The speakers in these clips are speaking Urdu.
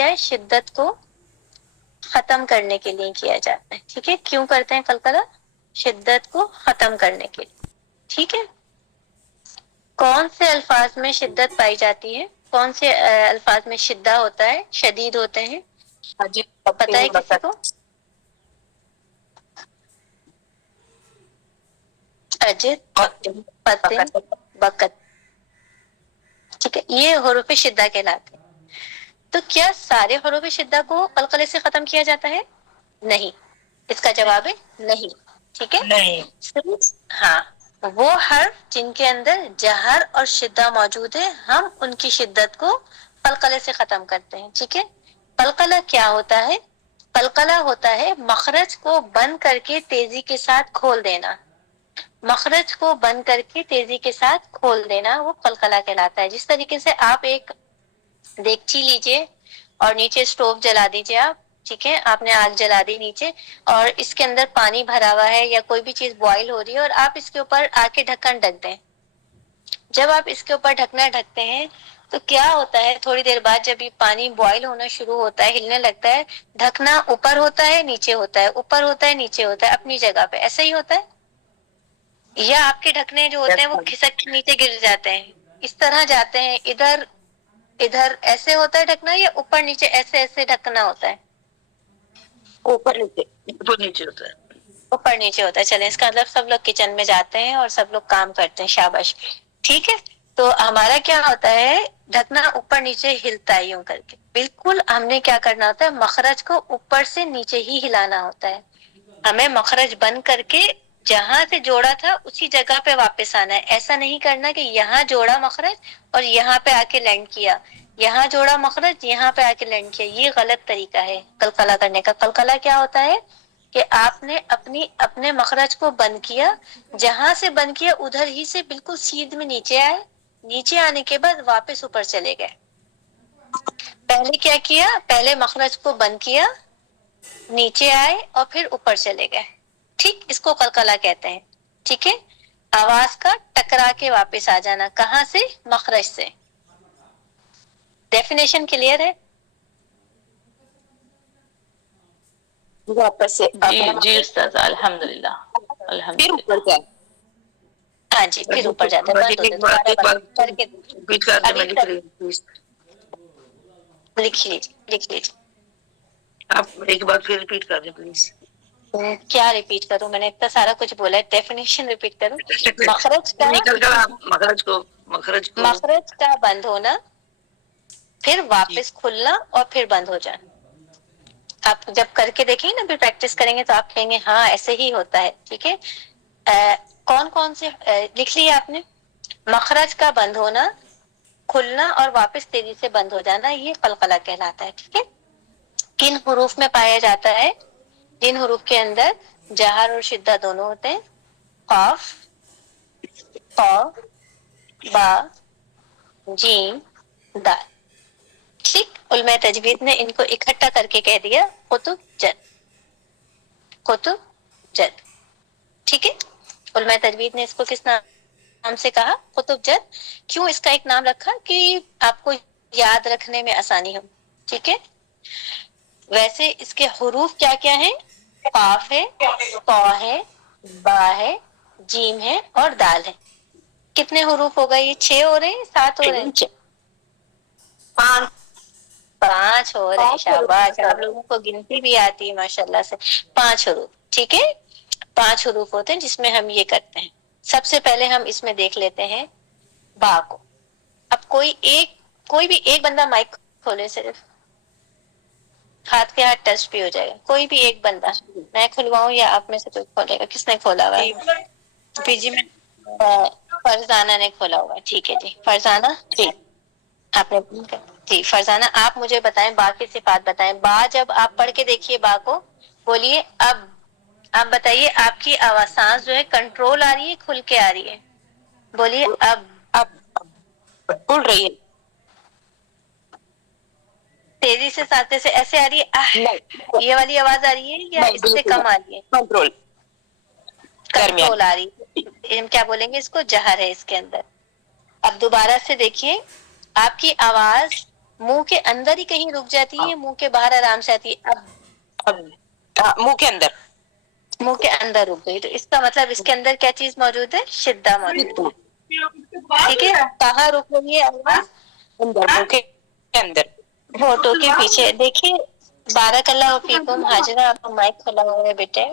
کیا ہے؟ شدت کو ختم کرنے کے لیے کیا جاتا ہے. ٹھیک ہے, کیوں کرتے ہیں قلقلہ؟ شدت کو ختم کرنے کے لیے. ٹھیک ہے, کون سے الفاظ میں شدت پائی جاتی ہے؟ کون سے الفاظ میں شدہ ہوتا ہے، شدید ہوتے ہیں؟ پتہ ہے کسی کو؟ اجد، پتن، بکت. ٹھیک ہے, یہ حروف شدہ کہلاتے ہیں. تو کیا سارے حروف شدہ کو قلقلے سے ختم کیا جاتا ہے؟ نہیں. اس کا جواب ہے نہیں. ٹھیک ہے, نہیں. ہاں, وہ حرف جن کے اندر جہر اور شدہ موجود ہے ہم ان کی شدت کو قلقلے سے ختم کرتے ہیں. ٹھیک ہے, قلقلہ کیا ہوتا ہے؟ قلقلہ ہوتا ہے مخرج کو بند کر کے تیزی کے ساتھ کھول دینا. مخرج کو بند کر کے تیزی کے ساتھ کھول دینا وہ قلقلہ کہلاتا ہے. جس طریقے سے آپ ایک دیگچی لیجئے اور نیچے سٹوو جلا دیجئے آپ. ٹھیک ہے, آپ نے آگ جلا دی نیچے اور اس کے اندر پانی بھرا ہوا ہے یا کوئی بھی چیز بوائل ہو رہی ہے اور آپ اس کے اوپر آ کے ڈھکن ڈھک دیں. جب آپ اس کے اوپر ڈھکنا ڈھکتے ہیں تو کیا ہوتا ہے, تھوڑی دیر بعد جب یہ پانی بوائل ہونا شروع ہوتا ہے, ہلنے لگتا ہے, ڈھکنا اوپر ہوتا ہے نیچے ہوتا ہے, اوپر ہوتا ہے نیچے ہوتا ہے, اپنی جگہ پہ. ایسا ہی ہوتا ہے یا آپ کے ڈھکنے جو ہوتے ہیں وہ کھسک کے نیچے گر جاتے ہیں؟ اس طرح جاتے ہیں, ادھر ادھر ایسے ہوتا ہے ڈھکنا یا اوپر نیچے ایسے ایسے ڈھکنا ہوتا ہے؟ اوپر نیچے، اوپر نیچے ہوتا ہے. اوپر نیچے ہوتا ہے. چلیں, اس کا مطلب سب لوگ کچن میں جاتے ہیں اور سب لوگ کام کرتے ہیں. شاباش. ٹھیک ہے, تو ہمارا کیا ہوتا ہے, ڈھکنا اوپر نیچے ہلتا ہے یوں کر کے. بالکل ہم نے کیا کرنا ہوتا ہے, مخرج کو اوپر سے نیچے ہی ہلانا ہوتا ہے. ہمیں مخرج بند کر کے جہاں سے جوڑا تھا اسی جگہ پہ واپس آنا ہے. ایسا نہیں کرنا کہ یہاں جوڑا مخرج اور یہاں پہ آ کے لینڈ کیا, یہاں جوڑا مخرج یہاں پہ آ کے لینڈ کیا. یہ غلط طریقہ ہے قلقلہ کرنے کا. قلقلہ کیا ہوتا ہے کہ آپ نے اپنے مخرج کو بند کیا, جہاں سے بند کیا ادھر ہی سے بالکل سیدھ میں نیچے آئے, نیچے آنے کے بعد واپس اوپر چلے گئے. پہلے کیا کیا, پہلے مخرج کو بند کیا, نیچے آئے اور پھر اوپر چلے گئے. ٹھیک, اس کو قلقلہ کہتے ہیں. ٹھیک ہے, آواز کا ٹکرا کے واپس آ جانا. کہاں سے؟ مخرج سے. ڈیفینیشن کلیئر ہے؟ واپس سے جی جی استاذ, الحمدللہ پھر الحمدللہ. اوپر جائے. ہاں جی, پھر اوپر جاتا ہے, بند ہوتا ہے, دوبارہ ایک بند بار کر کے ریپیٹ کر دیں, ابھی میں لکھ تک رہی ہوں پلیز. لکھ لیجیے, لکھ لیجیے. آپ ایک بار پھر ریپیٹ کر دیں پلیز. کیا ریپیٹ کروں؟ میں نے اتنا سارا کچھ بولا ہے. ڈیفینیشن ریپیٹ کروں؟ مخرج کا نکل کر آپ مخرج کا بند ہونا, پھر جی واپس کھلنا اور پھر بند ہو جانا. آپ جب کر کے دیکھیں گے نا, پھر پریکٹس کریں گے تو آپ کہیں گے ہاں ایسے ہی ہوتا ہے. ٹھیک ہے, کون کون سے لکھ لیے آپ نے؟ مخرج کا بند ہونا, کھلنا اور واپس تیزی سے بند ہو جانا, یہ قلقلہ کہلاتا ہے. ٹھیک ہے, کن حروف میں پایا جاتا ہے؟ جن حروف کے اندر جہر اور شدہ دونوں ہوتے ہیں. قاف, طا, با, جیم, دال. ٹھیک, علماء تجوید نے ان کو اکٹھا کر کے کہہ دیا قطب جد. قطب جد. ٹھیک ہے, علماء تجوید نے اس کو کس نام سے کہا؟ قطب جد. کیوں اس کا ایک نام رکھا؟ کہ آپ کو یاد رکھنے میں آسانی ہو. ٹھیک ہے, ویسے اس کے حروف کیا کیا ہیں؟ قاف ہے, طا ہے, با ہے, جیم ہے اور دال ہے. کتنے حروف ہو گئے؟ یہ 6 ہو رہے ہیں, 7 ہو رہے ہیں؟ 5 ہو رہے ہیں. شاباش, آپ لوگوں کو گنتی بھی آتی ہے ماشاء اللہ سے. 5 حروف. ٹھیک ہے, 5 حروف ہوتے ہیں جس میں ہم یہ کرتے ہیں. سب سے پہلے ہم اس میں دیکھ لیتے ہیں با کو. اب کوئی بھی ایک بندہ مائک کھولے, صرف ہاتھ کے ہاتھ ٹچ بھی ہو جائے گا. کوئی بھی ایک بندہ, میں کھلواؤں یا آپ میں سے کوئی کھولے گا؟ کس نے کھولا ہوا ہے؟ جی میں فرزانہ نے کھولا ہوا ہے. ٹھیک ہے جی, فرزانہ جی آپ نے جی. فرزانہ آپ مجھے بتائیں, با کی صفات بتائیں. با جب آپ پڑھ کے دیکھیے با کو, بولیے اب. آپ بتائیے آپ کی آواز سانس جو ہے کنٹرول آ رہی ہے, کھل کے آ رہی ہے؟ بولیے اب. اب بول رہی ہے. تیزی سے سانس سے ایسے آ رہی ہے, نہیں یہ والی آواز آ رہی ہے یا نہیں اس سے بالکل کم آ نہیں. رہی ہے؟ کنٹرول. درمیان. کنٹرول آ رہی ہے. ہم کیا بولیں گے اس کو؟ جہر ہے اس کے اندر. اب دوبارہ سے دیکھیے, آپ کی آواز منہ کے اندر ہی کہیں رک جاتی ہے، منہ کے باہر آرام سے آتی ہے؟ اب منہ کے اندر، منہ کے اندر رک گئی، تو اس کا مطلب اس کے اندر کیا چیز موجود ہے؟ شدہ موجود ہے، ٹھیک ہے؟ کہاں رک رہی ہے آواز؟ اندر، منہ کے اندر، ہونٹوں کے پیچھے۔ دیکھیے بارک اللہ فیکم، حاجرہ آپ کا مائک کھلا ہوا ہے بیٹے،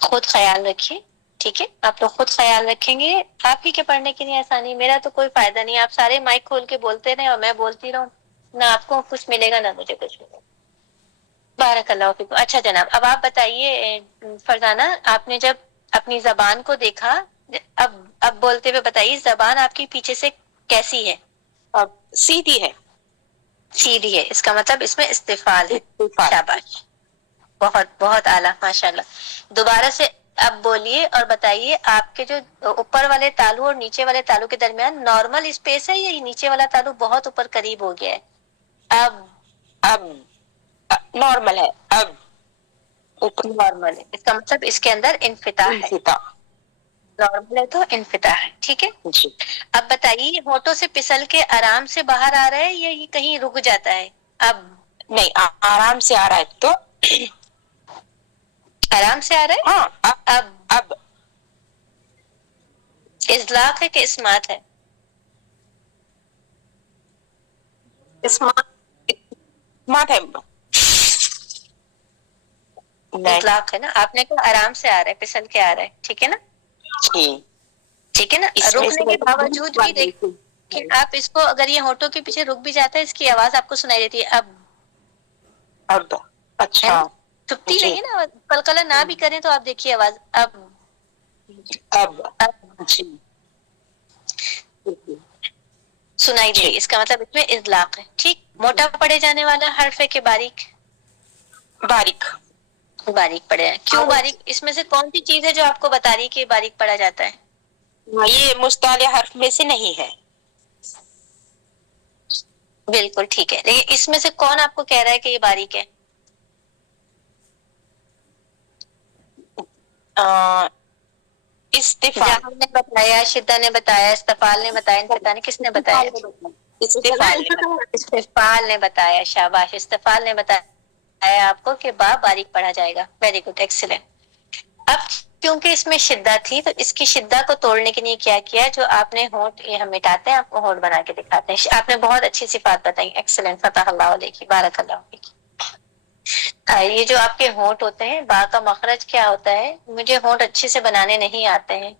خود خیال رکھیے، ٹھیک ہے؟ آپ لوگ خود خیال رکھیں گے، آپ ہی کے پڑھنے کی نہیں آسانی، میرا تو کوئی فائدہ نہیں، آپ سارے مائک کھول کے بولتے رہے اور میں بولتی رہوں، نہ آپ کو کچھ ملے گا نہ مجھے کچھ ملے گا۔ بارک اللہ فیکم۔ اچھا جناب، اب آپ بتائیے فرزانہ، آپ نے جب اپنی زبان کو دیکھا، اب بولتے ہوئے بتائیے زبان آپ کی پیچھے سے کیسی ہے؟ اب سیدھی ہے، سیدھی ہے، اس کا مطلب اس میں استفال ہے۔ استفال۔ شاباش، بہت بہت اعلیٰ، ماشاء اللہ۔ دوبارہ سے اب بولیے اور بتائیے، آپ کے جو اوپر والے تالو اور نیچے والے تالو کے درمیان نارمل اسپیس ہے یا یہ نیچے والا تالو بہت اوپر قریب ہو گیا ہے؟ اب نارمل ہے، اب اوپر نارمل ہے، اس کا مطلب اس کے اندر انفتاح ہے، انفتاح۔ نارمل ہے تو انفتاح ہے، ٹھیک ہے؟ جی، اب بتائیے ہونٹوں سے پسل کے آرام سے باہر آ رہا ہے یا یہ کہیں رک جاتا ہے؟ اب نہیں، آرام سے آ رہا ہے تو آرام سے آ رہا ہے؟ ہاں، اب اطلاق ہے کہ اسمات ہے؟ اسمارٹ ہے، نہیں، اطلاق ہے نا، آپ نے کہا آرام سے آ رہا ہے، پسل کے آ رہا ہے، ٹھیک ہے نا؟ جی، ٹھیک ہے نا؟ اس میں رکنے سے کے باوجود بھی دیکھ آپ اس کو، اگر یہ ہونٹوں کے پیچھے رک بھی جاتا ہے، اس کی آواز آپ کو سنائی دیتی ہے، اب ہے اچھا، نا؟ چپتی جی، نہیں نا، قلقلہ نہ بھی کریں تو آپ دیکھیے آواز اب اب جی، سنائی دے جی، رہی، اس کا مطلب اس میں اطلاق ہے، ٹھیک؟ موٹا پڑے جانے والا حرف ہے کہ باریک؟ باریک، باریک پڑے ہیں، کیوں باریک؟ اس میں سے کون سی چیز ہے جو آپ کو بتا رہی ہے کہ باریک پڑا جاتا ہے؟ یہ مصطلح حرف میں سے نہیں ہے، بالکل ٹھیک ہے، لیکن اس میں سے کون آپ کو کہہ رہا ہے کہ یہ باریک ہے؟ استفال، جہاں نے بتایا، شدہ نے بتایا، استفال نے بتایا، انفتاح نے، کس نے بتایا؟ استفال نے بتایا، استفال نے بتایا، شاباش، استفال نے بتایا آپ کو کہ با باریک پڑھا جائے گا، ویری گڈ، ایکسلنٹ۔ اب کیونکہ اس میں شدہ تھی تو اس کی شدہ کو توڑنے کے لیے کیا کیا، جو آپ نے ہونٹ، یہ ہم مٹاتے ہیں، آپ کو ہونٹ بنا کے دکھاتے ہیں، آپ نے بہت اچھی صفات بتائی، ایکسلنٹ، فتح اللہ علیہ، بارک اللہ فیک۔ یہ جو آپ کے ہونٹ ہوتے ہیں، با کا مخرج کیا ہوتا ہے؟ مجھے ہونٹ اچھے سے بنانے نہیں آتے ہیں،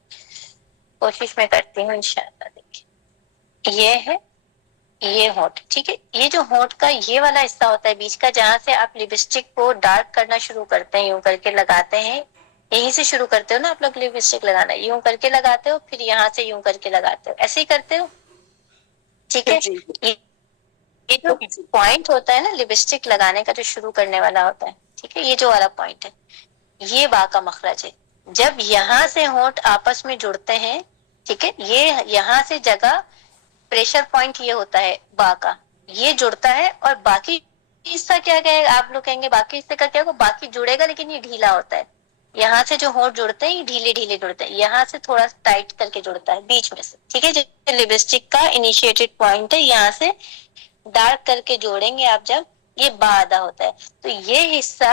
کوشش میں کرتی ہوں انشاءاللہ۔ دیکھیے یہ ہے، یہ ہونٹ، ٹھیک ہے؟ یہ جو ہونٹ کا یہ والا حصہ ہوتا ہے بیچ کا، جہاں سے آپ لپسٹک کو ڈارک کرنا شروع کرتے ہیں، یوں کر کے لگاتے ہیں، یہیں سے شروع کرتے ہو نا آپ لوگ لپسٹک لگانا، یوں کر کے لگاتے ہو، پھر یہاں سے یوں کر کے لگاتے ہو، ایسے ہی کرتے ہو، ٹھیک ہے؟ یہ جو پوائنٹ ہوتا ہے نا لپسٹک لگانے کا، جو شروع کرنے والا ہوتا ہے، ٹھیک ہے؟ یہ جو والا پوائنٹ ہے، یہ با کا مخرج ہے۔ جب یہاں سے ہونٹ آپس میں جڑتے ہیں، ٹھیک ہے، یہ یہاں سے جگہ پریشر پوائنٹ یہ ہوتا ہے با کا، یہ جڑتا ہے، اور باقی حصہ کیا کہے گا؟ آپ لوگ کہیں گے باقی حصے کا کیا ہوگا؟ باقی جڑے گا لیکن یہ ڈھیلا ہوتا ہے، یہاں سے جو ہونٹ جڑتے ہیں یہ ڈھیلے ڈھیلے جڑتے ہیں، یہاں سے تھوڑا ٹائٹ کر کے جڑتا ہے بیچ میں سے، ٹھیک ہے؟ جو لپسٹک کا انیشیٹڈ پوائنٹ ہے، یہاں سے ڈارک کر کے جوڑیں گے آپ جب، یہ با ادا ہوتا ہے۔ تو یہ حصہ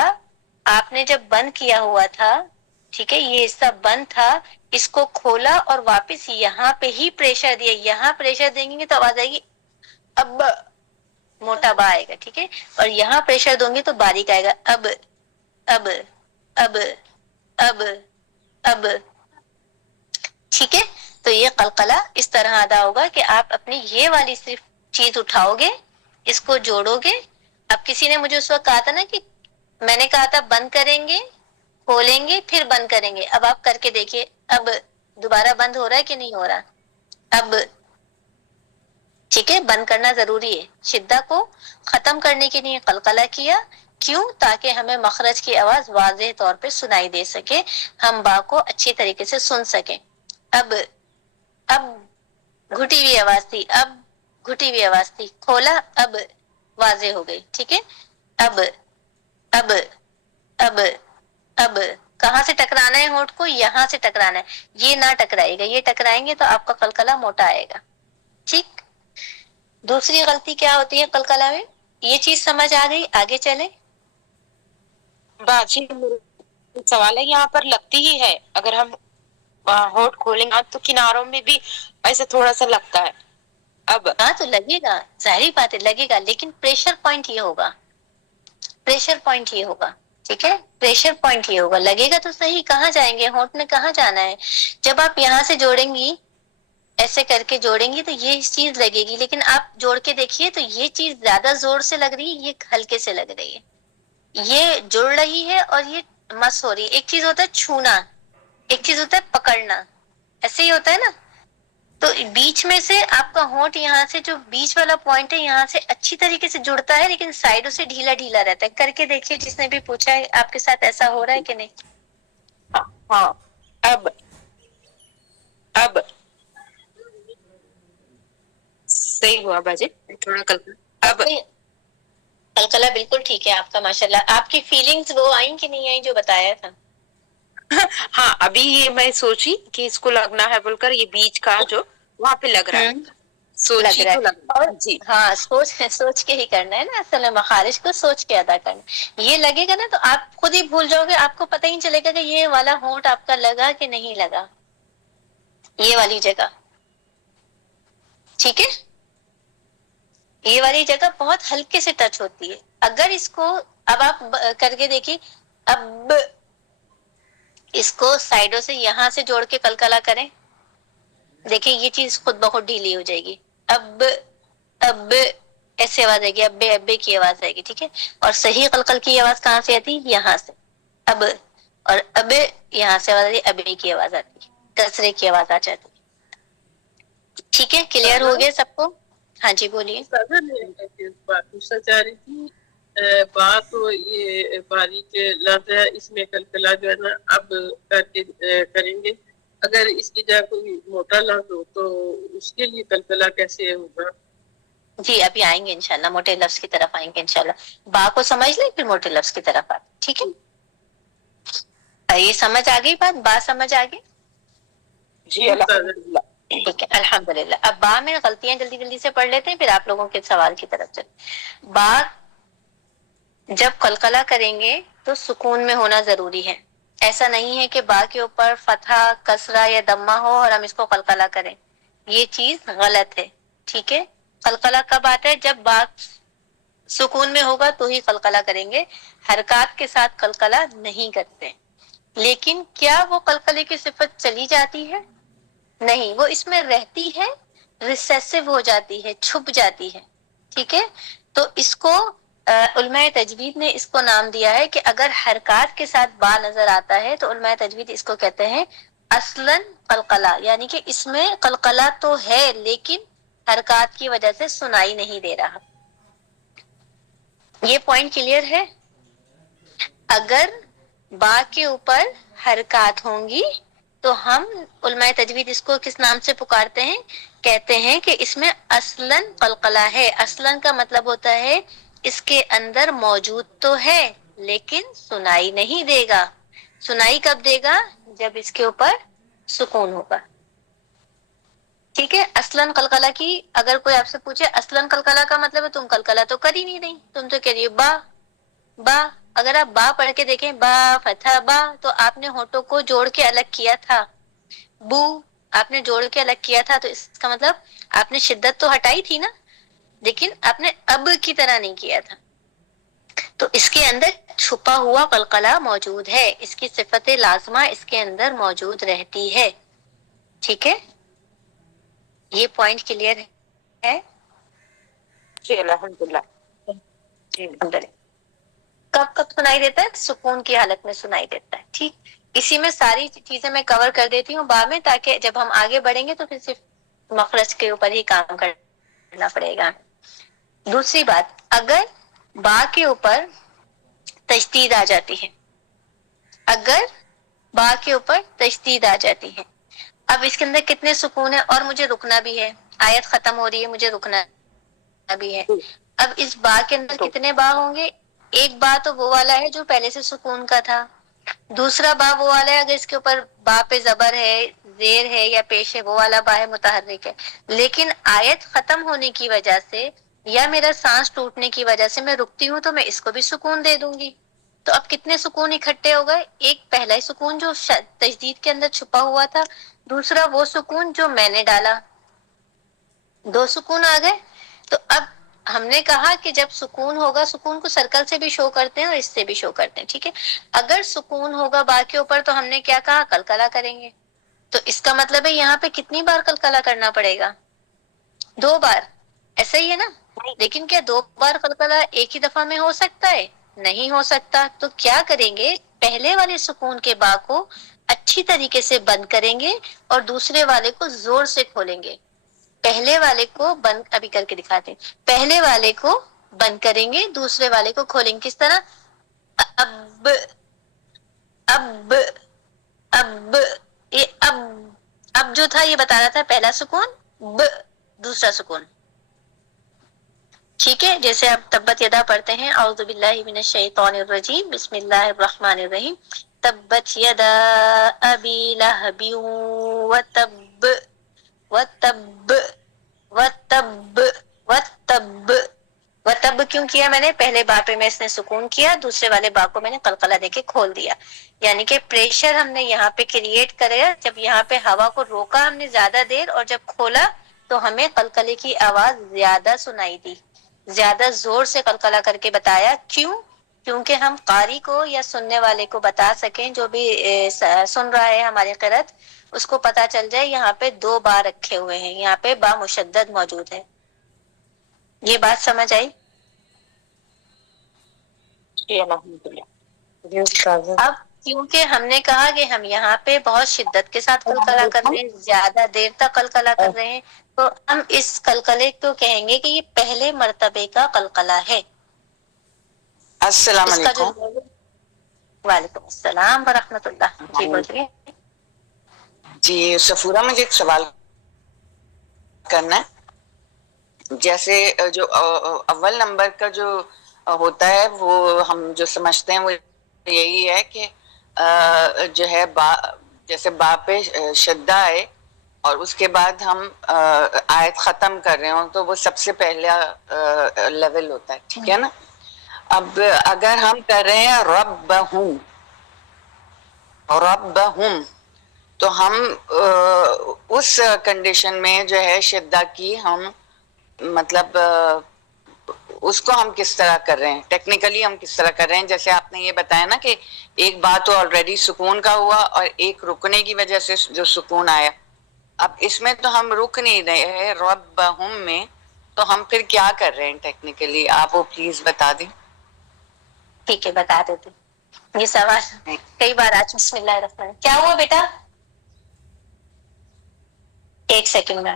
آپ نے جب بند کیا ہوا تھا، ٹھیک ہے، یہ حصہ بند تھا، اس کو کھولا اور واپس یہاں پہ ہی پریشر دیا، یہاں پریشر دیں گے تو آواز آئے گی اب، موٹا با آئے گا، ٹھیک ہے؟ اور یہاں پریشر دوں گی تو باریک آئے گا، اب اب اب اب اب، ٹھیک ہے؟ تو یہ قلقلہ اس طرح ادا ہوگا کہ آپ اپنی یہ والی صرف چیز اٹھاؤ گے، اس کو جوڑو گے۔ اب کسی نے مجھے اس وقت کہا تھا نا کہ میں نے کہا تھا بند کریں گے، کھولیں گے، پھر بند کریں گے، اب آپ کر کے دیکھیے، اب دوبارہ بند ہو رہا ہے کہ نہیں ہو رہا؟ اب ٹھیک ہے، بند کرنا ضروری ہے، شدہ کو ختم کرنے کے لیے قلقلہ کیا، کیوں؟ تاکہ ہمیں مخرج کی آواز واضح طور پہ سنائی دے سکے، ہم با کو اچھی طریقے سے سن سکیں۔ اب گھٹی ہوئی آواز تھی، اب گھٹی ہوئی آواز تھی، کھولا، اب واضح ہو گئی، ٹھیک ہے؟ اب اب اب اب کہاں سے ٹکرانا ہے ہونٹ کو؟ یہاں سے ٹکرانا ہے، یہ نہ ٹکرائے گا، یہ ٹکرائیں گے تو آپ کا قلقلہ موٹا آئے گا، ٹھیک؟ دوسری غلطی کیا ہوتی ہے قلقلہ میں؟ یہ چیز سمجھ آ گئی؟ آگے چلیں. باجی سوال ہے یہاں پر لگتی ہی ہے، اگر ہم ہونٹ کھولیں گا تو کناروں میں بھی ایسا تھوڑا سا لگتا ہے. اب ہاں تو لگے گا، ظاہری بات ہے لگے گا، لیکن پریشر پوائنٹ یہ ہوگا، پریشر پوائنٹ یہ ہوگا. ٹھیک ہے، پریشر پوائنٹ یہ ہوگا. لگے گا تو صحیح، کہاں جائیں گے؟ ہونٹ میں کہاں جانا ہے؟ جب آپ یہاں سے جوڑیں گی، ایسے کر کے جوڑیں گی تو یہ چیز لگے گی، لیکن آپ جوڑ کے دیکھیے تو یہ چیز زیادہ زور سے لگ رہی ہے، یہ ہلکے سے لگ رہی ہے. یہ جڑ رہی ہے اور یہ مس ہو رہی ہے. ایک چیز ہوتا ہے چھونا، ایک چیز ہوتا ہے پکڑنا، ایسے ہی ہوتا ہے نا. تو بیچ میں سے آپ کا ہونٹ یہاں سے جو بیچ والا پوائنٹ ہے یہاں سے اچھی طریقے سے جڑتا ہے، لیکن سائڈوں سے ڈھیلا ڈھیلا رہتا ہے. کر کے دیکھیے، جس نے بھی پوچھا ہے آپ کے ساتھ ایسا ہو رہا ہے کہ نہیں؟ ہاں اب صحیح ہوا باجی، تھوڑا کل اب قلقلہ بالکل ٹھیک ہے آپ کا، ماشاءاللہ. آپ کی فیلنگز وہ آئیں کہ نہیں آئیں جو بتایا تھا؟ ہاں ابھی یہ میں سوچی کہ اس کو لگنا ہے بول کر، یہ بیچ کا جو وہاں پہ لگ رہا ہے، لگ سوچی رہا تو ہے. لگ رہا اور ہے جی. ہاں سوچ کے ہی کرنا ہے نا، اصل میں مخارج کو سوچ کے ادا کرنا. یہ لگے گا نا تو آپ خود ہی بھول جاؤ گے، آپ کو پتہ ہی نہیں چلے گا کہ یہ والا ہونٹ آپ کا لگا کہ نہیں لگا، یہ والی جگہ. ٹھیک ہے، یہ والی جگہ بہت ہلکے سے ٹچ ہوتی ہے. اگر اس کو اب آپ کر کے دیکھیے، اب اس کو سائڈوں سے یہاں سے جوڑ کے قلقلہ کریں، دیکھیں یہ چیز خود بخود ڈھیلی ہو جائے گی. اب ایسے آواز آئے گی، ابے ابے کی آواز آئے گی. ٹھیک ہے، اور صحیح قلقل کی آواز کہاں سے آتی؟ یہاں سے. اب اور اب یہاں سے آواز آتی، ابے کی آواز آتی، کسرے کی آواز آ جاتی. ٹھیک ہے، کلیئر ہو گیا سب کو؟ ہاں جی بولیے. بات پوچھنا چاہ رہی تھی، بات تو یہ باریک لفظ ہے، اس میں کلکلا جو ہے نا اب کر کے کریں گے. اگر اس کی جگہ کوئی موٹا لفظ ہو تو اس کے لیے کلکلا کیسے ہوگا؟ جی ابھی آئیں گے انشاءاللہ، موٹے لفظ کی طرف آئیں گے انشاءاللہ. با کو سمجھ لیں پھر موٹے لفظ کی طرف آئیں. ٹھیک ہے، یہ سمجھ آ گئی بات؟ با سمجھ آ گئی؟ جی الحمدللہ. ٹھیک ہے الحمدللہ. اب با میں غلطیاں جلدی جلدی سے پڑھ لیتے ہیں، پھر آپ لوگوں کے سوال کی طرف چلیں. با جب قلقلہ کریں گے تو سکون میں ہونا ضروری ہے. ایسا نہیں ہے کہ با کے اوپر فتحہ کسرہ یا دمہ ہو اور ہم اس کو قلقلہ کریں، یہ چیز غلط ہے. ٹھیک ہے، قلقلہ کب آتا ہے؟ جب با سکون میں ہوگا تو ہی قلقلہ کریں گے، حرکات کے ساتھ قلقلہ نہیں کرتے. لیکن کیا وہ قلقلے کی صفت چلی جاتی ہے؟ نہیں، وہ اس میں رہتی ہے، ریسیسو ہو جاتی ہے، چھپ جاتی ہے. ٹھیک ہے، تو اس کو علماء تجوید نے اس کو نام دیا ہے کہ اگر حرکات کے ساتھ با نظر آتا ہے تو علماء تجوید اس کو کہتے ہیں اصلاً قلقلہ، یعنی کہ اس میں قلقلہ تو ہے لیکن حرکات کی وجہ سے سنائی نہیں دے رہا. یہ پوائنٹ کلیئر ہے؟ اگر با کے اوپر حرکات ہوں گی تو ہم علماء تجوید اس کو کس نام سے پکارتے ہیں؟ کہتے ہیں کہ اس میں اصلاً قلقلہ ہے. اصلاً کا مطلب ہوتا ہے اس کے اندر موجود تو ہے لیکن سنائی نہیں دے گا. سنائی کب دے گا؟ جب اس کے اوپر سکون ہوگا. ٹھیک ہے، اصلاً قلقلہ کی اگر کوئی آپ سے پوچھے اصلاً قلقلہ کا مطلب ہے، تم قلقلہ تو کر ہی نہیں رہی، تم تو کہہ رہی ہو با با. اگر آپ با پڑھ کے دیکھیں، با فتح با، تو آپ نے ہونٹوں کو جوڑ کے الگ کیا تھا. بو آپ نے جوڑ کے الگ کیا تھا، تو اس کا مطلب آپ نے شدت تو ہٹائی تھی نا، لیکن آپ نے اب کی طرح نہیں کیا تھا. تو اس کے اندر چھپا ہوا قلقلہ موجود ہے، اس کی صفت لازمہ اس کے اندر موجود رہتی ہے. ٹھیک ہے، یہ پوائنٹ کلیئر ہے؟ جی الحمدللہ. جی کب کب سنائی دیتا ہے؟ سکون کی حالت میں سنائی دیتا ہے. ٹھیک، اسی میں ساری چیزیں میں کور کر دیتی ہوں با میں، تاکہ جب ہم آگے بڑھیں گے تو پھر صرف مخرج کے اوپر ہی کام کرنا پڑے گا. دوسری بات، اگر با کے اوپر تشدید آ جاتی ہے، اگر با کے اوپر تشدید آ جاتی ہے، اب اس کے اندر کتنے سکون ہے اور مجھے رکنا بھی ہے، آیت ختم ہو رہی ہے مجھے رکنا بھی ہے. اب اس با کے اندر تو کتنے با ہوں گے؟ ایک با تو وہ والا ہے جو پہلے سے سکون کا تھا، دوسرا با وہ والا ہے اگر اس کے اوپر با پہ زبر ہے، زیر ہے یا پیش ہے وہ والا با ہے متحرک ہے، لیکن آیت ختم ہونے کی وجہ سے یا میرا سانس ٹوٹنے کی وجہ سے میں رکتی ہوں تو میں اس کو بھی سکون دے دوں گی. تو اب کتنے سکون اکٹھے ہو گئے؟ ایک پہلا ہی سکون جو تجدید کے اندر چھپا ہوا تھا، دوسرا وہ سکون جو میں نے ڈالا، 2 سکون آ گئے. تو اب ہم نے کہا کہ جب سکون ہوگا، سکون کو سرکل سے بھی شو کرتے ہیں اور اس سے بھی شو کرتے ہیں، ٹھیک ہے. اگر سکون ہوگا با کے اوپر تو ہم نے کیا کہا؟ قلقلہ کریں گے. تو اس کا مطلب ہے یہاں پہ کتنی بار قلقلہ کرنا پڑے گا؟ 2 بار. ایسا ہی ہے نا؟ لیکن کیا 2 بار قلقلہ ایک ہی دفعہ میں ہو سکتا ہے؟ نہیں ہو سکتا. تو کیا کریں گے؟ پہلے والے سکون کے با کو اچھی طریقے سے بند کریں گے اور دوسرے والے کو زور سے کھولیں گے. پہلے والے کو بند ابھی کر کے دکھاتے ہیں. پہلے والے کو بند کریں گے، دوسرے والے کو کھولیں گے. کس طرح؟ اب اب اب یہ اب جو تھا یہ بتا رہا تھا پہلا سکون، دوسرا سکون. ٹھیک ہے. جیسے آپ تبت یدا پڑھتے ہیں، اعوذ باللہ من الشیطان الرجیم، بسم اللہ الرحمن الرحیم، تبت یدا ابی لہب وتب وتب وتب وتب. وتب کیوں کیا میں نے؟ پہلے با پہ میں اس نے سکون کیا، دوسرے والے با کو میں نے قلقلہ دے کے کھول دیا. یعنی کہ پریشر ہم نے یہاں پہ کریٹ کرے. جب یہاں پہ ہوا کو روکا ہم نے زیادہ دیر اور جب کھولا تو ہمیں قلقلے کی آواز زیادہ سنائی دی، زیادہ زور سے قلقلہ کر کے بتایا. کیوں؟ کیونکہ ہم قاری کو یا سننے والے کو بتا سکیں، جو بھی سن رہا ہے ہماری قرأت، اس کو پتا چل جائے یہاں پہ 2 با رکھے ہوئے ہیں، یہاں پہ با مشدد موجود ہے. یہ بات سمجھ آئی؟ جی الحمدللہ. جی استاذ. اب کیونکہ ہم نے کہا کہ ہم یہاں پہ بہت شدت کے ساتھ قلقلہ کر رہے ہیں، زیادہ دیر تک قلقلہ کر رہے ہیں، تو ہم اس قلقلے کو کہیں گے کہ یہ پہلے مرتبے کا قلقلہ ہے. السلام اس کا جو علیکم. وعلیکم السلام ورحمۃ اللہ. جی بولیے. جی صفورہ، مجھے ایک سوال کرنا ہے. جیسے جو اول نمبر کا جو ہوتا ہے وہ ہم جو سمجھتے ہیں وہ یہی ہے کہ جو ہے با، جیسے با پہ شدہ ہے اور اس کے بعد ہم آیت ختم کر رہے ہوں تو وہ سب سے پہلا لیول ہوتا ہے، ٹھیک ہے نا. اب اگر ہم کر رہے ہیں ربہم ربہم تو ہم اس کنڈیشن میں جو ہے شدہ کی ہم مطلب اس کو ہم کس طرح کر رہے ہیں، ٹیکنیکلی ہم کس طرح کر رہے ہیں. جیسے آپ نے یہ بتایا نا کہ ایک بات تو آلریڈی سکون کا ہوا اور ایک رکنے کی وجہ سے جو سکون آیا. اب اس میں تو ہم رک نہیں رہے ہیں ربہم میں، تو ہم پھر کیا کر رہے ہیں ٹیکنیکلی؟ آپ وہ پلیز بتا دیں. ٹھیک ہے، بتا دیتے. یہ سوال کئی بار آج. بسم اللہ الرحمن الرحیم. کیا ہوا بیٹا؟ ایک سیکنڈ میں.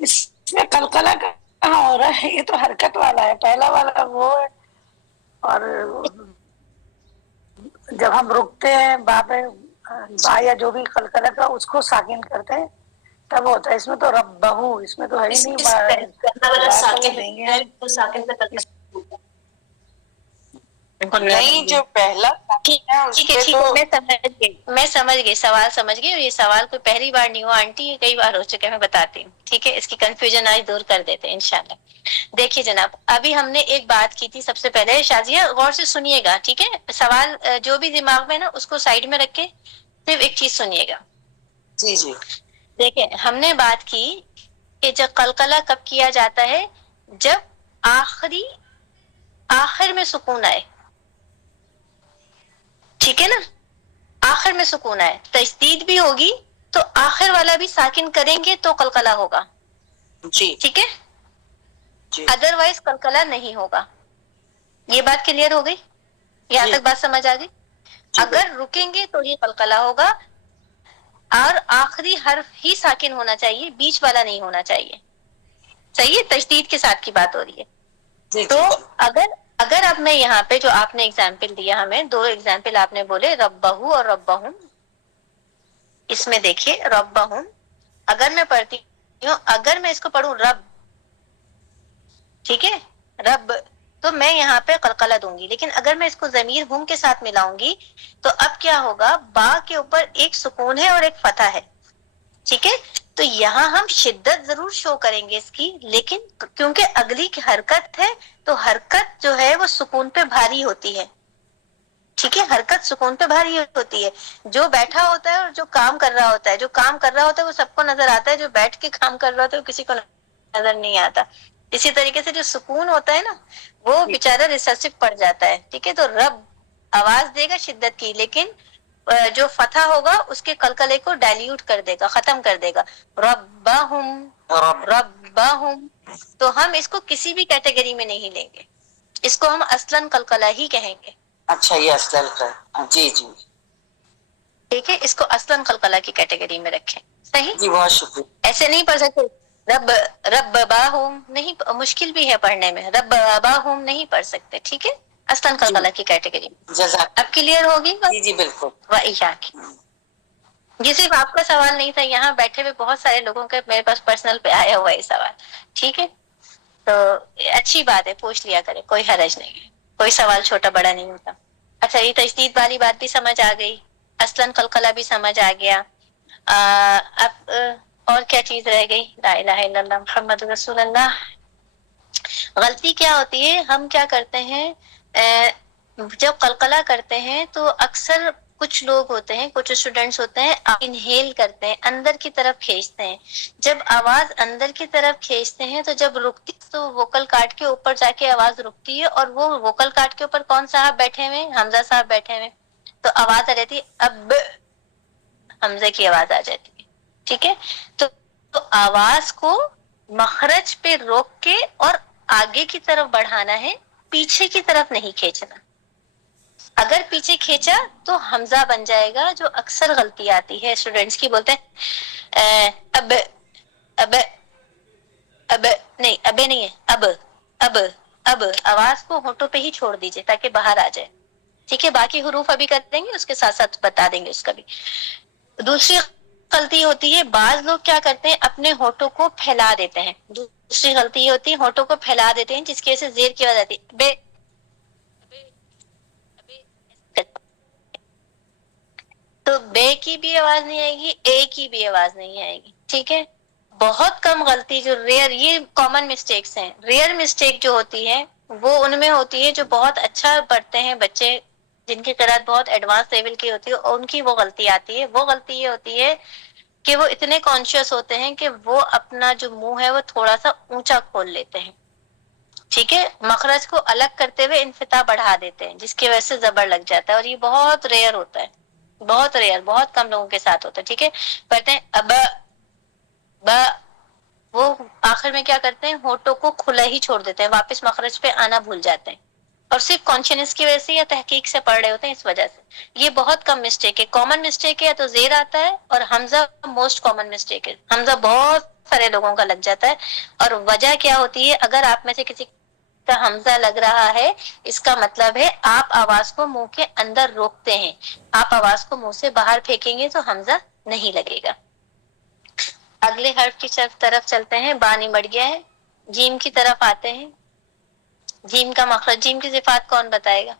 اس میں قلقلہ کہاں ہو رہا ہے؟ یہ تو حرکت والا ہے، پہلا والا وہ ہے. اور جب ہم رکتے ہیں با پہ، با یا جو بھی قلقلہ کا اس کو ساکن کرتے ہیں تب ہوتا ہے. اس میں تو ربہو، اس میں تو ہے ہی نہیں با کا وہ دیں گے ہم. نہیں، جو پہلا ہے اس ٹھیک ہے پہ ٹھیک تو ہے، میں سمجھ گئی سوال سمجھ گئی. اور یہ سوال کوئی پہلی بار نہیں ہوا آنٹی، یہ کئی بار ہو چکے ہیں، میں بتاتی ہوں. ٹھیک ہے، اس کی کنفیوژن آج دور کر دیتے ہیں انشاءاللہ. دیکھیے جناب، ابھی ہم نے ایک بات کی تھی سب سے پہلے. شازیہ غور سے سنیے گا، ٹھیک ہے؟ سوال جو بھی دماغ میں نا اس کو سائڈ میں رکھ کے صرف ایک چیز سنیے گا. جی جی دیکھیں، ہم نے بات کی کہ جب قلقلہ کب کیا جاتا ہے؟ جب آخر میں سکون آئے. ٹھیک ہے نا؟ آخر میں سکون آئے، تجدید بھی ہوگی تو آخر والا بھی ساکن کریں گے تو قلقلہ ہوگا. جی ٹھیک ہے؟ جی ادر وائز قلقلہ نہیں ہوگا. یہ بات کلیئر ہو گئی؟ یہاں جی تک بات سمجھ آ گئی؟ جی اگر رکیں گے تو یہ قلقلہ ہوگا، اور آخری حرف ہی ساکن ہونا چاہیے، بیچ والا نہیں ہونا چاہیے. صحیح ہے؟ تشدید کے ساتھ کی بات ہو رہی ہے. جی تو جی اگر اب میں یہاں پہ جو آپ نے ایگزامپل دیا، ہمیں 2 ایگزامپل آپ نے بولے، ربہو اور ربہم. اس میں دیکھیے ربہم، اگر میں پڑھتی ہوں، اگر میں اس کو پڑھوں رب، ٹھیک ہے، رب، تو میں یہاں پہ قلقلہ دوں گی. لیکن اگر میں اس کو ضمیر ہم کے ساتھ ملاؤں گی تو اب کیا ہوگا, با کے اوپر ایک سکون ہے اور ایک فتح ہے, ٹھیک ہے. تو یہاں ہم شدت ضرور شو کریں گے اس کی, لیکن کیونکہ اگلی کی حرکت ہے تو حرکت جو ہے وہ سکون پہ بھاری ہوتی ہے, ٹھیک ہے. حرکت سکون پہ بھاری ہوتی ہے. جو بیٹھا ہوتا ہے اور جو کام کر رہا ہوتا ہے, جو کام کر رہا ہوتا ہے وہ سب کو نظر آتا ہے, جو بیٹھ کے کام کر رہا ہوتا ہے وہ کسی کو نظر نہیں آتا. اسی طریقے سے جو سکون ہوتا ہے نا وہ بیچارہ ریسرسو پڑ جاتا ہے, ٹھیک ہے. تو رب آواز دے گا شدت کی, لیکن جو فتح ہوگا اس کے قلقلے کو ڈائلیوٹ کر دے گا, ختم کر دے گا. ربہم, ربہم. تو ہم اس کو کسی بھی کیٹیگری میں نہیں لیں گے, اس کو ہم اصلاً قلقلہ ہی کہیں گے. اچھا یہ اصل کا, جی جی ٹھیک ہے, اس کو اصلاً قلقلہ کی کیٹیگری میں رکھیں. صحیح, جی, بہت شکریہ. ایسے نہیں پڑھ سکتے رب رب باہم, نہیں, مشکل بھی ہے پڑھنے میں. رب باہم نہیں پڑھ سکتے, ٹھیک ہے, اصلاً قلقلہ کی کیٹیگری میں. جزاک. اب کلیئر ہوگی جی جی بالکل. وَإِيَّاكِ. یہ صرف آپ کا سوال نہیں تھا, یہاں بیٹھے ہوئے بہت سارے لوگوں کے میرے پاس پرسنل پہ آیا ہوا ہے یہ سوال, ٹھیک ہے. تو اچھی بات ہے, پوچھ لیا کرے, کوئی حرج نہیں ہے, کوئی سوال چھوٹا بڑا نہیں ہوتا. اچھا, یہ تجدید والی بات بھی سمجھ آ گئی, اصلاً قلقلہ بھی سمجھ آ گیا. اب اور کیا چیز رہ گئی؟ لا الہ الا اللہ محمد رسول اللہ. غلطی کیا ہوتی ہے, ہم کیا کرتے ہیں جب قلقلہ کرتے ہیں تو اکثر کچھ لوگ ہوتے ہیں, کچھ اسٹوڈینٹس ہوتے ہیں, انہیل کرتے ہیں, اندر کی طرف کھینچتے ہیں. جب آواز اندر کی طرف کھینچتے ہیں تو جب رکتی تو ووکل کارڈ کے اوپر جا کے آواز رکتی ہے, اور وہ ووکل کارڈ کے اوپر کون صاحب بیٹھے ہوئے, حمزہ صاحب بیٹھے ہوئے, تو آواز آ جاتی ہے اب, حمزے کی آواز آ جاتی ہے, ٹھیک ہے. تو آواز کو مخرج پہ روک کے اور آگے کی طرف بڑھانا ہے, پیچھے کی طرف نہیں کھینچنا. اگر پیچھے کھینچا تو حمزہ بن جائے گا, جو اکثر غلطی آتی ہے اسٹوڈینٹس کی. بولتے ہیں اب, اب, اب نہیں, ابے نہیں ہے, اب, اب, اب. آواز کو ہونٹوں پہ ہی چھوڑ دیجیے تاکہ باہر آ جائے, ٹھیک ہے. باقی حروف ابھی کر دیں گے, اس کے ساتھ ساتھ بتا دیں گے اس کا بھی. دوسری غلطی ہوتی ہے, بعض لوگ کیا کرتے ہیں اپنے ہونٹوں کو پھیلا دیتے ہیں. دوسری غلطی یہ ہوتی ہے ہونٹوں کو پھیلا دیتے ہیں, جس کی وجہ سے زیر کی آواز آتی ہے بے, تو بے کی بھی آواز نہیں آئے گی, اے کی بھی آواز نہیں آئے گی, ٹھیک ہے. بہت کم غلطی جو ریئر, یہ کامن مسٹیکس ہیں. ریئر مسٹیک جو ہوتی ہے وہ ان میں ہوتی ہے جو بہت اچھا پڑھتے ہیں بچے, جن کی قرأت بہت ایڈوانس لیول کی ہوتی ہے, اور ان کی وہ غلطی آتی ہے. وہ غلطی یہ ہوتی ہے کہ وہ اتنے کانشیس ہوتے ہیں کہ وہ اپنا جو منہ ہے وہ تھوڑا سا اونچا کھول لیتے ہیں, ٹھیک ہے. مخرج کو الگ کرتے ہوئے انفتاح بڑھا دیتے ہیں, جس کی وجہ سے زبر لگ جاتا ہے, اور یہ بہت ریئر ہوتا ہے, بہت ریئر, بہت کم لوگوں کے ساتھ ہوتا ہے, ٹھیک ہے. پڑھتے ہیں اب, ب, وہ آخر میں کیا کرتے ہیں ہونٹوں کو کھلا ہی چھوڑ دیتے ہیں, واپس مخرج پہ آنا بھول جاتے ہیں, اور صرف کانشینس کی وجہ سے یا تحقیق سے پڑھ رہے ہوتے ہیں, اس وجہ سے. یہ بہت کم مسٹیک ہے. کامن مسٹیک ہے یا تو زیر آتا ہے, اور حمزہ موسٹ کامن مسٹیک ہے. حمزہ بہت سارے لوگوں کا لگ جاتا ہے, اور وجہ کیا ہوتی ہے, اگر آپ میں سے کسی کا حمزہ لگ رہا ہے, اس کا مطلب ہے آپ آواز کو منہ کے اندر روکتے ہیں. آپ آواز کو منہ سے باہر پھینکیں گے تو حمزہ نہیں لگے گا. اگلے حرف کی طرف چلتے ہیں. بانی مڑ گیا ہے, جیم کی طرف آتے ہیں. جیم کا مخرج, جیم کی صفات کون بتائے گا؟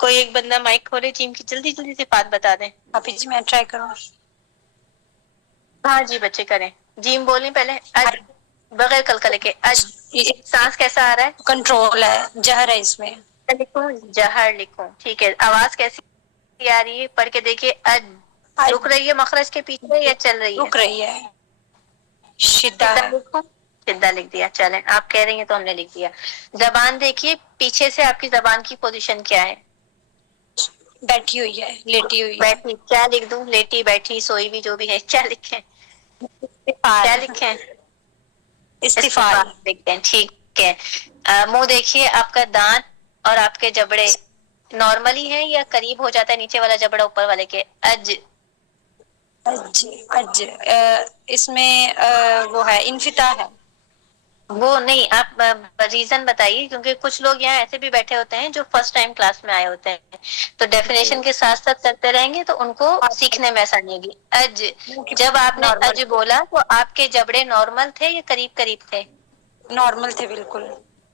کوئی ایک بندہ مائک کھولے, جیم کی جلدی جلدی صفات بتا دیں. حافظ جی میں ٹرائی کروں. ہاں جی بچے کریں. جیم بولیں پہلے, اج, بغیر قلقلے کے اج. سانس کیسا آ رہا ہے؟ کنٹرول ہے, جہر ہے اس میں. لکھوں, جہر لکھوں, ٹھیک ہے. آواز کیسی آ رہی ہے پڑھ کے دیکھیے. اج رک رہی ہے مخرج کے پیچھے یا چل رہی ہے؟ رک رہی ہے, شدہ شدہ ہے. لکھوں, شدہ لکھ دیا. چلیں آپ کہہ رہی ہیں تو ہم نے لکھ دیا. زبان دیکھیے, پیچھے سے آپ کی زبان کی پوزیشن کیا ہے؟ بیٹھی ہوئی ہے, لیٹی ہوئی ہے. بیٹھی, کیا لکھ دوں؟ لیٹی, بیٹھی, سوئی بھی, جو بھی ہے, کیا لکھیں؟ کیا لکھیں؟ استفال. لکھتے ہیں, ٹھیک ہے. منہ دیکھیے, آپ کا دانت اور آپ کے جبڑے نارملی ہیں یا قریب ہو جاتا ہے نیچے والا جبڑا اوپر والے کے؟ اج, اج, اج, اس میں وہ ہے انفتاح ہے. وہ نہیں, آپ ریزن بتائیے, کیونکہ کچھ لوگ یہاں ایسے بھی بیٹھے ہوتے ہیں جو فرسٹ ٹائم کلاس میں آئے ہوتے ہیں, تو ڈیفینیشن کے ساتھ ساتھ کرتے رہیں گے تو ان کو سیکھنے میں آسانی ہوگی. اج, جب آپ نے نارمل اج بولا تو آپ کے جبڑے نارمل تھے یا قریب قریب تھے؟ نارمل تھے بالکل.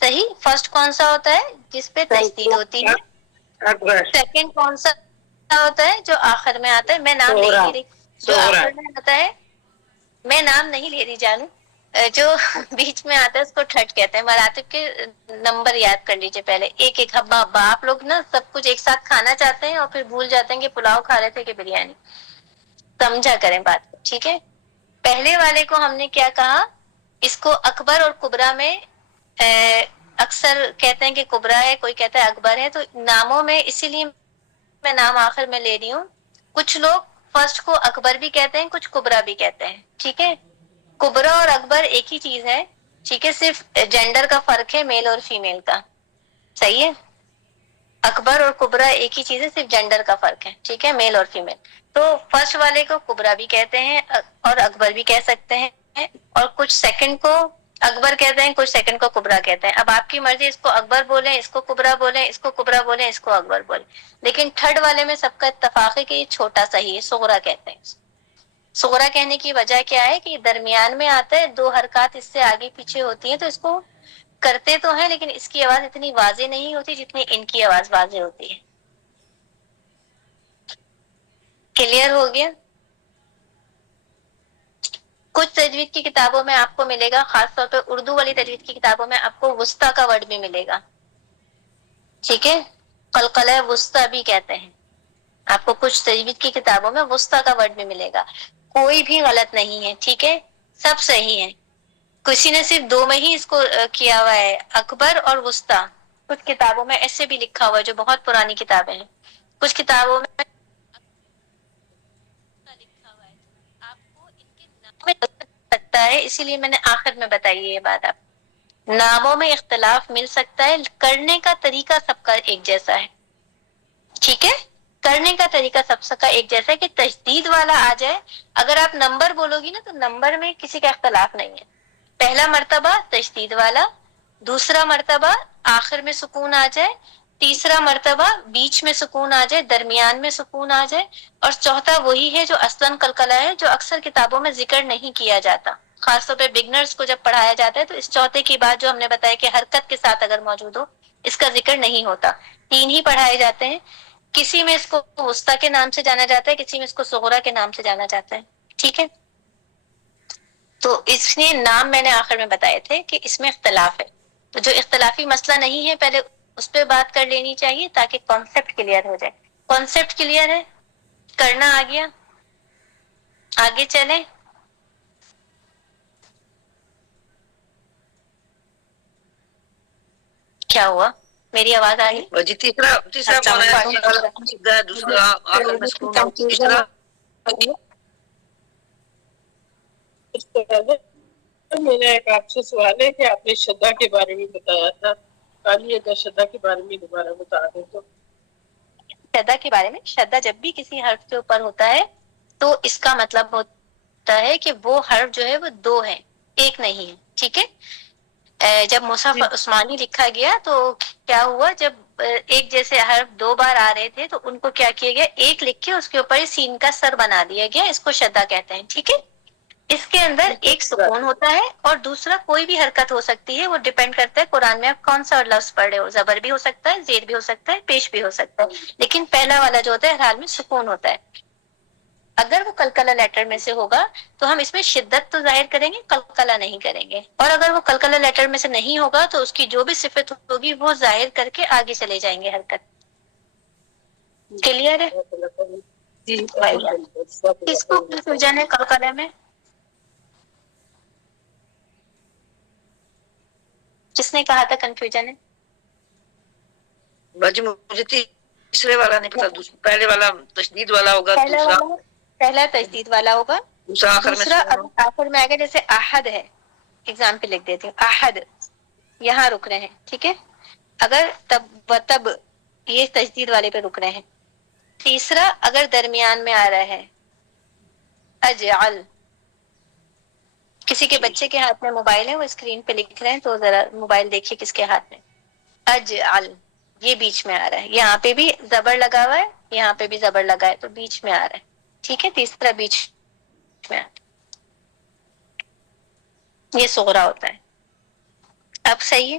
صحیح. فرسٹ کون سا ہوتا ہے جس پہ تشدید ہوتی ہے؟ اکبر. سیکنڈ کون سا ہوتا ہے جو آخر میں آتا ہے؟ میں نام نہیں لے رہی. جو آخر میں آتا ہے میں نام نہیں لے رہی جانو. جو بیچ میں آتا ہے اس کو ٹھٹ کہتے ہیں. مراتب کے نمبر یاد کر لیجیے پہلے ایک ایک. ہبا ہبا آپ لوگ نا سب کچھ ایک ساتھ کھانا چاہتے ہیں اور پھر بھول جاتے ہیں کہ پلاؤ کھا رہے تھے کہ بریانی. سمجھا کریں بات کو, ٹھیک ہے. پہلے والے کو ہم نے کیا کہا, اس کو اکبر اور کبرا میں اکثر کہتے ہیں کہ کبرا ہے, کوئی کہتا ہے اکبر ہے. تو ناموں میں اسی لیے میں نام آخر میں لے رہی ہوں. کچھ لوگ فرسٹ کو اکبر بھی کہتے ہیں, کچھ کبرا بھی کہتے ہیں, ٹھیک ہے. کبرا اور اکبر ایک ہی چیز ہے, ٹھیک ہے. صرف جینڈر کا فرق ہے, میل اور فیمیل کا. صحیح ہے. اکبر اور کبرا ایک ہی چیز ہے, صرف جینڈر کا فرق ہے, ٹھیک ہے, میل اور فیمیل. تو فرسٹ والے کو کبرا بھی کہتے ہیں اور اکبر بھی کہہ سکتے ہیں, اور کچھ سیکنڈ کو اکبر کہتے ہیں, کچھ سیکنڈ کو کبرا کہتے ہیں. اب آپ کی مرضی, اس کو اکبر بولیں, اس کو کبرا بولیں, اس کو کبرا بولیں, اس کو اکبر بولیں. لیکن تھرڈ والے میں سب کا اتفاق ہے کہ یہ چھوٹا سا ہی ہے, صغرا کہتے ہیں. صغرا کہنے کی وجہ کیا ہے کہ یہ درمیان میں آتا ہے, دو حرکات اس سے آگے پیچھے ہوتی ہیں, تو اس کو کرتے تو ہیں لیکن اس کی آواز اتنی واضح نہیں ہوتی جتنی ان کی آواز واضح ہوتی ہے. کلیئر ہو گیا؟ کچھ تجوید کی کتابوں میں آپ کو ملے گا, خاص طور پہ اردو والی تجوید کی کتابوں میں آپ کو وسطی کا ورڈ بھی ملے گا, ٹھیک ہے. قلقلہ وسطی بھی کہتے ہیں. آپ کو کچھ تجوید کی کتابوں میں وسطی کا ورڈ بھی ملے گا. کوئی بھی غلط نہیں ہے, ٹھیک ہے, سب صحیح ہے. کسی نے صرف دو میں ہی اس کو کیا ہوا ہے, اکبر اور وسطی. کچھ کتابوں میں ایسے بھی لکھا ہوا ہے جو بہت پرانی کتابیں ہیں. کچھ کتابوں میں لکھا ہوا ہے. آپ کو ان کے نام میں سکتا ہے, اسی لیے میں نے آخر میں بتائی یہ بات. آپ ناموں میں اختلاف مل سکتا ہے, کرنے کا طریقہ سب کا ایک جیسا ہے, ٹھیک ہے. کرنے کا طریقہ سب کا ایک جیسا ہے. کہ تشدید والا آ جائے, اگر آپ نمبر بولو گی نا تو نمبر میں کسی کا اختلاف نہیں ہے. پہلا مرتبہ تشدید والا, دوسرا مرتبہ آخر میں سکون آ جائے, تیسرا مرتبہ بیچ میں سکون آ جائے, درمیان میں سکون آ جائے, اور چوتھا وہی ہے جو اصلاً قلقلہ ہے, جو اکثر کتابوں میں ذکر نہیں کیا جاتا. خاص طور پہ بگنرز کو جب پڑھایا جاتا ہے تو اس چوتھے کی بات جو ہم نے بتایا کہ حرکت کے ساتھ اگر موجود ہو, اس کا ذکر نہیں ہوتا. تین ہی پڑھائے جاتے ہیں. کسی میں اس کو وسطی کے نام سے جانا جاتا ہے, کسی میں اس کو صغرا کے نام سے جانا جاتا ہے, ٹھیک ہے. تو اس لیے نام میں نے آخر میں بتائے تھے کہ اس میں اختلاف ہے. تو جو اختلافی مسئلہ نہیں ہے پہلے اس پہ بات کر لینی چاہیے تاکہ کانسیپٹ کلیئر ہو جائے. کانسیپٹ کلیئر ہے, کرنا آ گیا, آگے چلیں. کیا ہوا, میری آواز آ رہی؟ جی تیسرا دوسرا آخر میں سکون, تیسرا میرا ایک آپ سے سوال ہے کہ آپ نے شدہ کے بارے میں بتایا تھا, خالی اگر شدہ کے بارے میں دوبارہ بتا دیں تو. شدہ کے بارے میں, شدہ جب بھی کسی حرف کے اوپر ہوتا ہے تو اس کا مطلب ہوتا ہے کہ وہ حرف جو ہے وہ دو ہے, ایک نہیں ہے, ٹھیک ہے. جب مصحف عثمانی لکھا گیا تو کیا ہوا, جب ایک جیسے حرف دو بار آ رہے تھے تو ان کو کیا کیا گیا, ایک لکھ کے اس کے اوپر سین کا سر بنا دیا گیا, اس کو شدہ کہتے ہیں, ٹھیک ہے. اس کے اندر ایک سکون ہوتا ہے اور دوسرا کوئی بھی حرکت ہو سکتی ہے, وہ ڈیپینڈ کرتا ہے قرآن میں آپ کون سا لفظ پڑھ رہے ہو. زبر بھی ہو سکتا ہے, زیر بھی ہو سکتا ہے, پیش بھی ہو سکتا ہے, لیکن پہلا والا جو ہوتا ہے ہر حال میں سکون ہوتا ہے. اگر وہ قلقلہ لیٹر میں سے ہوگا تو ہم اس میں شدت تو ظاہر کریں گے, قلقلہ نہیں کریں گے. اور اگر وہ قلقلہ لیٹر میں سے نہیں ہوگا تو اس کی جو بھی صفت ہوگی وہ ظاہر کر کے آگے چلے جائیں گے حرکت. کلیئر ہے؟ کس کو کنفیوژن ہے قلقلہ میں؟ کس نے کہا تھا کنفیوژن ہے؟ باجی مجھے تیسرے والا نہیں پتا, پہلے والا تشدید والا ہوگا, پہلا تجدید والا ہوگا, دوسرا آخر میں آئے گا. جیسے احد ہے, ایگزامپل لکھ دیتی ہوں, احد, یہاں رک رہے ہیں, ٹھیک ہے. اگر تب یہ تجدید والے پہ رک رہے ہیں. تیسرا اگر درمیان میں آ رہا ہے, اجعل, کسی کے بچے کے ہاتھ میں موبائل ہے, وہ اسکرین پہ لکھ رہے ہیں, تو ذرا موبائل دیکھیے کس کے ہاتھ میں. اجعل, یہ بیچ میں آ رہا ہے, یہاں پہ بھی زبر لگا ہوا ہے, یہاں پہ بھی زبر لگا ہے, تو بیچ میں آ رہا ہے, ٹھیک ہے. تیسرا بیچ میں, یہ صغرا ہوتا ہے. اب صحیح ہے.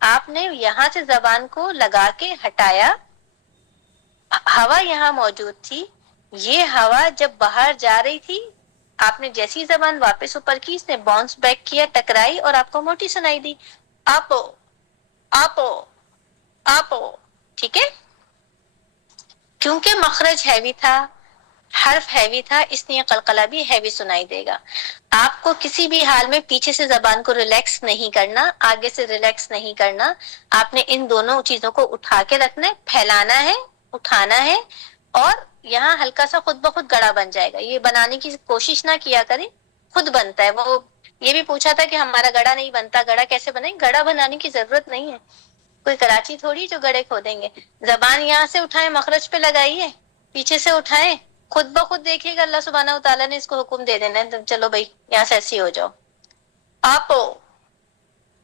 آپ نے یہاں سے زبان کو لگا کے ہٹایا, ہوا یہاں موجود تھی, یہ ہوا جب باہر جا رہی تھی آپ نے جیسی زبان واپس اوپر کی, اس نے باؤنس بیک کیا, ٹکرائی اور آپ کو موٹی سنائی دی, آپو آپو آپو. ٹھیک ہے, کیونکہ مخرج ہیوی تھا, حرف ہیوی تھا, اس لیے قلقلہ بھی ہیوی سنائی دے گا. آپ کو کسی بھی حال میں پیچھے سے زبان کو ریلیکس نہیں کرنا, آگے سے ریلیکس نہیں کرنا, آپ نے ان دونوں چیزوں کو اٹھا کے رکھنا ہے, پھیلانا ہے, اٹھانا ہے, اور یہاں ہلکا سا خود بخود گڑا بن جائے گا. یہ بنانے کی کوشش نہ کیا کریں, خود بنتا ہے. وہ یہ بھی پوچھا تھا کہ ہمارا گڑا نہیں بنتا, گڑا کیسے بنے؟ گڑا بنانے کی ضرورت نہیں ہے, کوئی کراچی تھوڑی جو گڑے کھودیں گے. زبان یہاں سے اٹھائیں, مخرج پہ لگائیے, پیچھے سے اٹھائیں, خود بخود دیکھیے گا اللہ سبحانہ و تعالیٰ نے اس کو حکم دے دینا ہے, چلو بھائی یہاں سے ایسی ہو جاؤ. آپو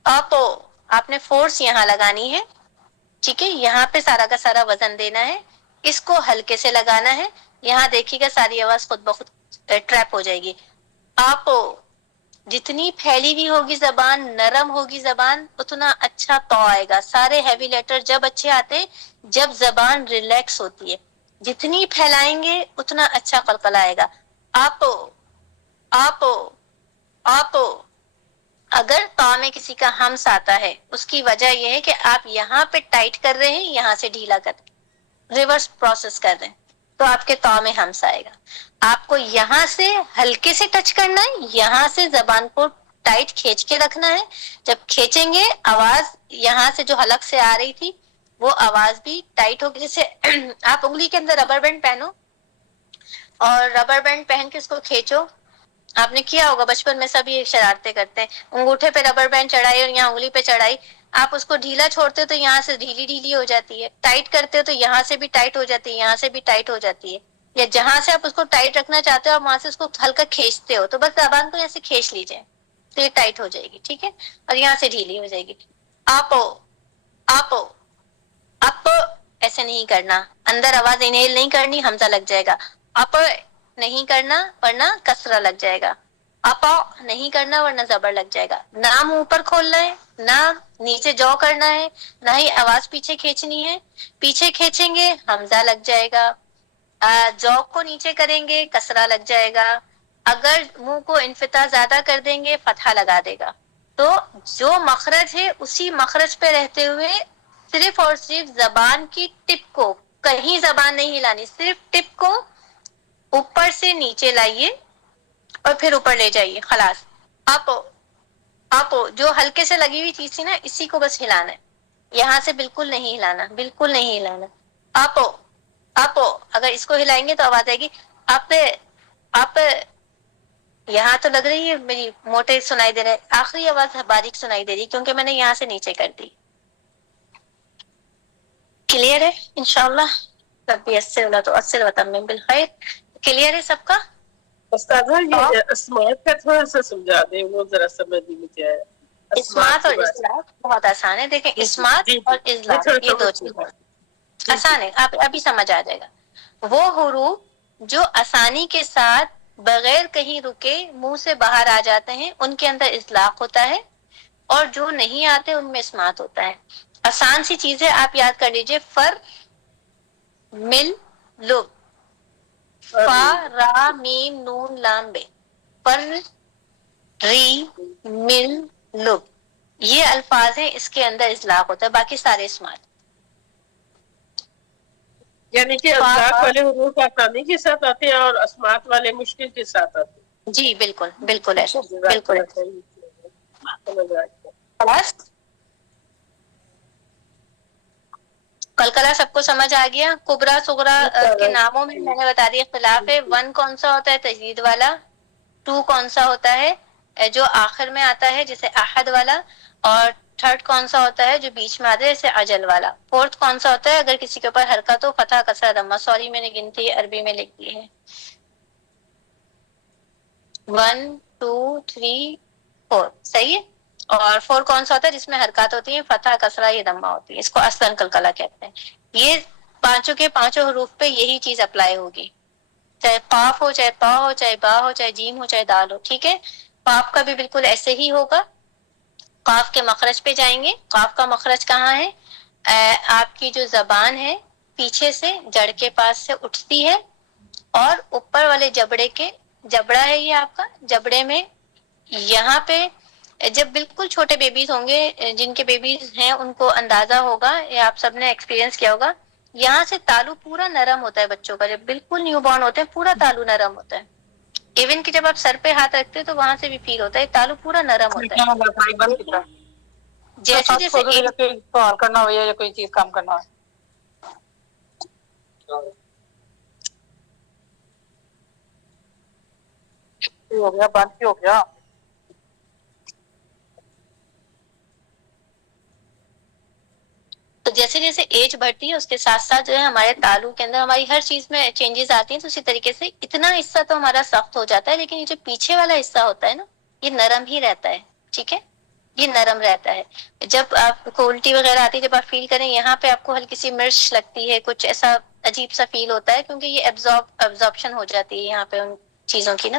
آپو, آپ نے فورس یہاں لگانی ہے. ٹھیک ہے, یہاں پہ سارا کا سارا وزن دینا ہے, اس کو ہلکے سے لگانا ہے. یہاں دیکھیے گا ساری آواز خود بخود ٹریپ ہو جائے گی. آپو, جتنی پھیلی ہوئی ہوگی زبان, نرم ہوگی زبان, اتنا اچھا تو آئے گا. سارے ہیوی لیٹر جب اچھے آتے جب زبان ریلیکس ہوتی ہے, جتنی پھیلائیں گے اتنا اچھا قلقلہ آئے گا. آپو آپو آپو. اگر تو میں کسی کا ہمس آتا ہے اس کی وجہ یہ ہے کہ آپ یہاں پہ ٹائٹ کر رہے ہیں, یہاں سے ڈھیلا کر رہے ہیں, ریورس پروسیس کر رہے ہیں, تو آپ کے تو میں ہمس آئے گا. آپ کو یہاں سے ہلکے سے ٹچ کرنا ہے, یہاں سے زبان کو ٹائٹ کھینچ کے رکھنا ہے. جب کھینچیں گے آواز یہاں سے جو حلق سے آ رہی تھی وہ آواز بھی ٹائٹ ہوگی. جیسے آپ انگلی کے اندر ربر بینڈ پہنو اور ربر بینڈ پہن کے اس کو کھینچو, آپ نے کیا ہوگا بچپن میں سب یہ شرارتیں کرتے ہیں, انگوٹھے پہ ربر بینڈ چڑھائی اور یہاں انگلی پہ چڑھائی, آپ اس کو ڈھیلا چھوڑتے ہو تو یہاں سے ڈھیلی ڈھیلی ہو جاتی ہے, ٹائٹ کرتے ہو تو یہاں سے بھی ٹائٹ ہو جاتی ہے, یہاں سے بھی ٹائٹ ہو جاتی ہے, یا جہاں سے آپ اس کو ٹائٹ رکھنا چاہتے ہو آپ وہاں سے اس کو ہلکا کھینچتے ہو, تو بس زبان کو ایسے کھینچ لیجیے تو یہ ٹائٹ ہو جائے گی. ٹھیک ہے, اور یہاں سے ڈھیلی ہو جائے گی. آپو آپو اپ, ایسے نہیں کرنا, اندر آواز انہیل نہیں کرنی, حمزہ لگ جائے گا. اپ نہیں کرنا ورنہ کسرہ لگ جائے گا. اپا نہیں کرنا ورنہ زبر لگ جائے گا. نہ منہ اوپر کھولنا ہے, نہ نیچے جو کرنا ہے, نہ ہی آواز پیچھے کھینچنی ہے. پیچھے کھینچیں گے حمزہ لگ جائے گا, جو کو نیچے کریں گے کسرہ لگ جائے گا. اگر منہ کو انفتاح زیادہ کر دیں گے فتحہ لگا دے گا. تو جو مخرج ہے اسی مخرج پہ رہتے ہوئے صرف اور صرف زبان کی ٹپ کو, کہیں زبان نہیں ہلانی, صرف ٹپ کو اوپر سے نیچے لائیے اور پھر اوپر لے جائیے. خلاص. آپ جو ہلکے سے لگی ہوئی چیز تھی نا اسی کو بس ہلانا ہے, یہاں سے بالکل نہیں ہلانا, بالکل نہیں ہلانا. آپ اگر اس کو ہلائیں گے تو آواز آئے گی آپ. یہاں تو لگ رہی ہے میری موٹے سنائی دے رہا ہے, آخری آواز باریک سنائی دے رہی کیونکہ میں نے یہاں سے نیچے کر دی. کلیئر ہے انشاءاللہ؟ ربی یسر تو اسر وتمم بالخیر. کلیئر ہے سب کا؟ استاذہ یہ اسماعت کا تھوڑا سا سمجھا دیں, وہ ذرا سمجھ نہیں مجھے آیا. اسمات اور کے بارے اصلاح بہت آسان ہے. دیکھیں میں اسمات جی اور جی اصلاح تھوڑا یہ دو سمجھ چیزیں جی جی آسان ہے, آپ ابھی سمجھ آ جائے گا. وہ حروف جو آسانی کے ساتھ بغیر کہیں رکے منہ سے باہر آ جاتے ہیں ان کے اندر اطلاق ہوتا ہے, اور جو نہیں آتے ان میں اسمات ہوتا ہے. آسان سی چیزیں آپ یاد کر لیجئے, فر مل لب, فا را میم نون لام بے, پر ری مل لب, یہ الفاظ ہیں اس کے اندر اطلاق ہوتا ہے, باقی سارے اسمات. یعنی کہ اطلاق والے حروف آسانی کے ساتھ آتے ہیں اور اسمات والے مشکل کے ساتھ آتے ہیں. جی بالکل بالکل ایسا, جزاک بالکل اللہ ایسا. خیر. سمجھ آ گیا. خلاص قلقلہ سب کو سمجھ آ گیا؟ کبرا صغرا کے ناموں میں میں نے بتا دیا اختلاف ہے. 1 کون سا ہوتا ہے تجدید والا, 2 کون سا ہوتا ہے جو آخر میں آتا ہے جیسے احد والا, اور 3rd کون سا ہوتا ہے جو بیچ میں آتا ہے جیسے اجل والا. 4th کون سا ہوتا ہے اگر کسی کے اوپر حرکت ہو, فتح کسرہ ضمہ. سوری میں نے گنتی عربی میں لکھ دی ہے. 1 2 3 4 صحیح ہے. اور 4 کون سا ہوتا ہے جس میں حرکات ہوتی ہیں, فتح کسرہ یہ ضمہ ہوتی ہے, اس کو اصلاً قلقلہ کہتے ہیں. یہ پانچوں کے پانچوں حروف پہ یہی چیز اپلائی ہوگی, چاہے قاف ہو, چاہے طا ہو, چاہے با ہو, چاہے جیم ہو, چاہے دال ہو. ٹھیک ہے, قاف کا بھی بالکل ایسے ہی ہوگا, قاف کے مخرج پہ جائیں گے. قاف کا مخرج کہاں ہے؟ آپ کی جو زبان ہے پیچھے سے جڑ کے پاس سے اٹھتی ہے اور اوپر والے جبڑا ہے یہ آپ کا، جبڑے میں یہاں پہ جب بالکل چھوٹے بیبیز ہوں گے، جن کے بیبیز ہیں ان کو اندازہ ہوگا، یا آپ سب نے ایکسپیرینس کیا ہوگا، یہاں سے تالو پورا نرم ہوتا ہے بچوں کا. جب بالکل نیو بورن ہوتے ہیں پورا تالو نرم ہوتا ہے. ایون کہ جب آپ سر پہ ہاتھ رکھتے ہیں تو وہاں سے بھی فیل ہوتا ہے تالو پورا نرم ہوتا ہے. جیسے جیسے سوال کرنا ہو یا کوئی چیز کام کرنا ہو. ہو گیا بند ہو گیا. تو جیسے جیسے ایج بڑھتی ہے اس کے ساتھ ساتھ جو ہے ہمارے تالو کے اندر ہماری ہر چیز میں چینجز آتی ہیں. تو اسی طریقے سے اتنا حصہ تو ہمارا سخت ہو جاتا ہے، لیکن یہ جو پیچھے والا حصہ ہوتا ہے نا یہ نرم ہی رہتا ہے. ٹھیک ہے، یہ نرم رہتا ہے. جب آپ کو الٹی وغیرہ آتی ہے، جب آپ فیل کریں یہاں پہ آپ کو ہلکی سی مرچ لگتی ہے، کچھ ایسا عجیب سا فیل ہوتا ہے، کیونکہ یہ ایبزارپشن ہو جاتی ہے یہاں پہ ان چیزوں کی نا،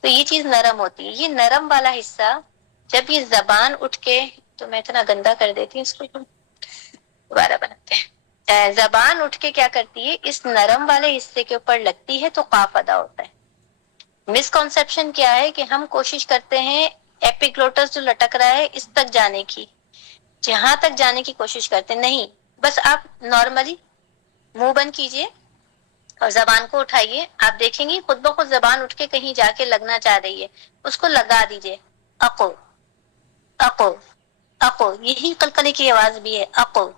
تو یہ چیز نرم ہوتی ہے. یہ نرم والا حصہ جب یہ زبان اٹھ کے، تو میں اتنا گندا کر دیتی ہوں اس کو، دوبارہ بناتے ہیں. زبان اٹھ کے کیا کرتی ہے، اس نرم والے حصے کے اوپر لگتی ہے تو قاف ادا ہوتا ہے. مسکنسپشن کیا ہے کہ ہم کوشش کرتے ہیں ایپیگلوٹس جو لٹک رہا ہے اس تک جانے کی، جہاں تک جانے کی کوشش کرتے نہیں. بس آپ نارملی منہ بند کیجئے اور زبان کو اٹھائیے. آپ دیکھیں گی خود بخود زبان اٹھ کے کہیں جا کے لگنا چاہ رہی ہے، اس کو لگا دیجئے. اقو اقو اقو، یہی قلقلے کی آواز بھی ہے. اقو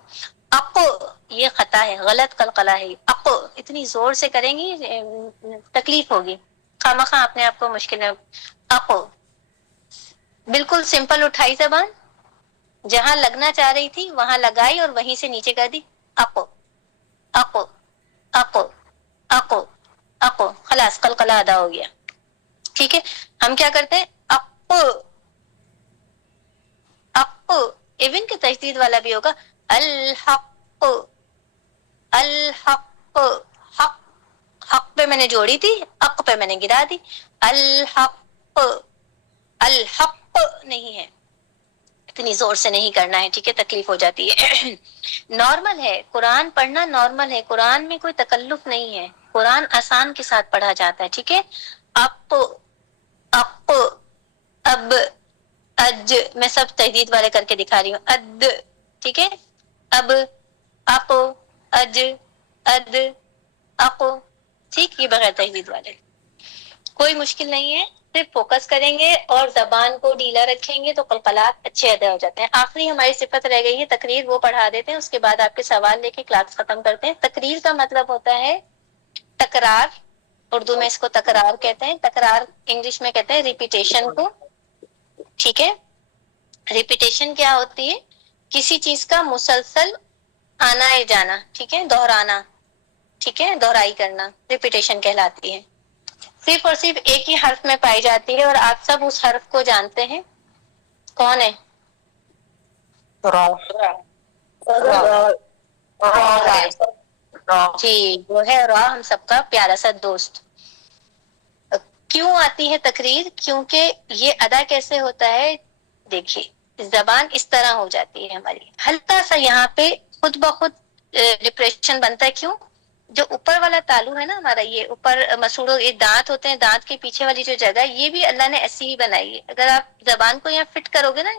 اقو، یہ خطا ہے، غلط قلقلہ ہے. اقو اتنی زور سے کریں گی تکلیف ہوگی، خواہ اپنے آپ کو مشکل ہے. اقو بالکل سمپل اٹھائی زبان، جہاں لگنا چاہ رہی تھی وہاں لگائی اور وہیں سے نیچے کر دی. اقو اقو اقو اقو اقو، خلاص قلقلہ ادا ہو گیا. ٹھیک ہے، ہم کیا کرتے ہیں اقو اقو، ایون کہ تجدید والا بھی ہوگا. الحق الحق، حق حق پہ میں نے جوڑی تھی، اق پہ میں نے گرا دی. الحق الحق نہیں ہے، اتنی زور سے نہیں کرنا ہے. ٹھیک ہے، تکلیف ہو جاتی ہے. نارمل ہے قرآن پڑھنا، نارمل ہے. قرآن میں کوئی تکلف نہیں ہے، قرآن آسان کے ساتھ پڑھا جاتا ہے. ٹھیک ہے، اق اق اب اج، میں سب تحدید والے کر کے دکھا رہی ہوں. اد، ٹھیک ہے، اب اق اج اد اق، ٹھیک، یہ بغیر تحدید والے. کوئی مشکل نہیں ہے، صرف فوکس کریں گے اور زبان کو ڈھیلا رکھیں گے تو قلقلات اچھے ادا ہو جاتے ہیں. آخری ہماری صفت رہ گئی ہے تقریر، وہ پڑھا دیتے ہیں، اس کے بعد آپ کے سوال لے کے کلاس ختم کرتے ہیں. تقریر کا مطلب ہوتا ہے تکرار، اردو میں اس کو تکرار کہتے ہیں. تکرار انگلش میں کہتے ہیں ریپیٹیشن کو. ٹھیک ہے، ریپیٹیشن کیا ہوتی ہے، کسی چیز کا مسلسل آنا ہے جانا. ٹھیک ہے، دہرانا. ٹھیک ہے، دہرائی کرنا ریپیٹیشن کہلاتی ہے. صرف اور صرف ایک ہی حرف میں پائی جاتی ہے اور آپ سب اس حرف کو جانتے ہیں. کون ہے؟ جی وہ ہے را، ہم سب کا پیارا سا دوست. کیوں آتی ہے تقریر؟ کیونکہ یہ ادا کیسے ہوتا ہے، دیکھیے زبان اس طرح ہو جاتی ہے ہماری، ہلکا سا یہاں پہ خود بخود ڈپریشن بنتا ہے. کیوں؟ جو اوپر والا تالو ہے نا ہمارا، یہ اوپر مسوڑوں، یہ دانت ہوتے ہیں، دانت کے پیچھے والی جو جگہ ہے یہ بھی اللہ نے ایسی ہی بنائی ہے. اگر آپ زبان کو یہاں فٹ کرو گے نا،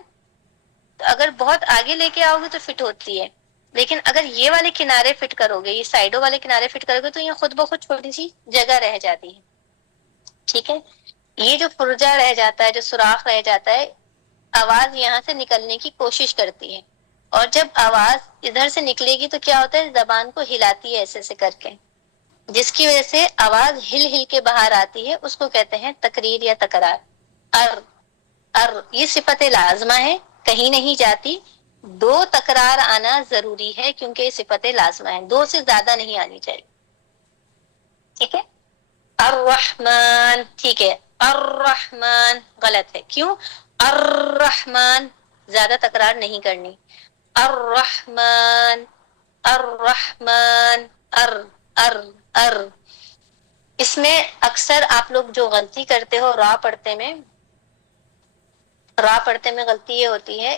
تو اگر بہت آگے لے کے آؤ گے تو فٹ ہوتی ہے، لیکن اگر یہ والے کنارے فٹ کرو گے، یہ سائڈوں والے کنارے فٹ کرو گے تو یہ خود بخود چھوٹی سی جگہ رہ جاتی ہے. ٹھیک ہے، یہ جو فرجہ رہ جاتا ہے، جو سوراخ رہ جاتا ہے، آواز یہاں سے نکلنے کی کوشش کرتی ہے، اور جب آواز ادھر سے نکلے گی تو کیا ہوتا ہے، زبان کو ہلاتی ہے ایسے سے کر کے، جس کی وجہ سے آواز ہل ہل کے باہر آتی ہے. اس کو کہتے ہیں تقریر یا تکرار. ار ار، یہ صفت لازمہ ہے، کہیں نہیں جاتی. دو تکرار آنا ضروری ہے کیونکہ یہ صفت لازمہ ہے، دو سے زیادہ نہیں آنی چاہیے. ٹھیک ہے، الرحمن، ٹھیک ہے، الرحمن غلط ہے. کیوں؟ الرحمن زیادہ تکرار نہیں کرنی. الرحمن الرحمن ار ار ار. اس میں اکثر آپ لوگ جو غلطی کرتے ہو را پڑھتے میں غلطی یہ ہوتی ہے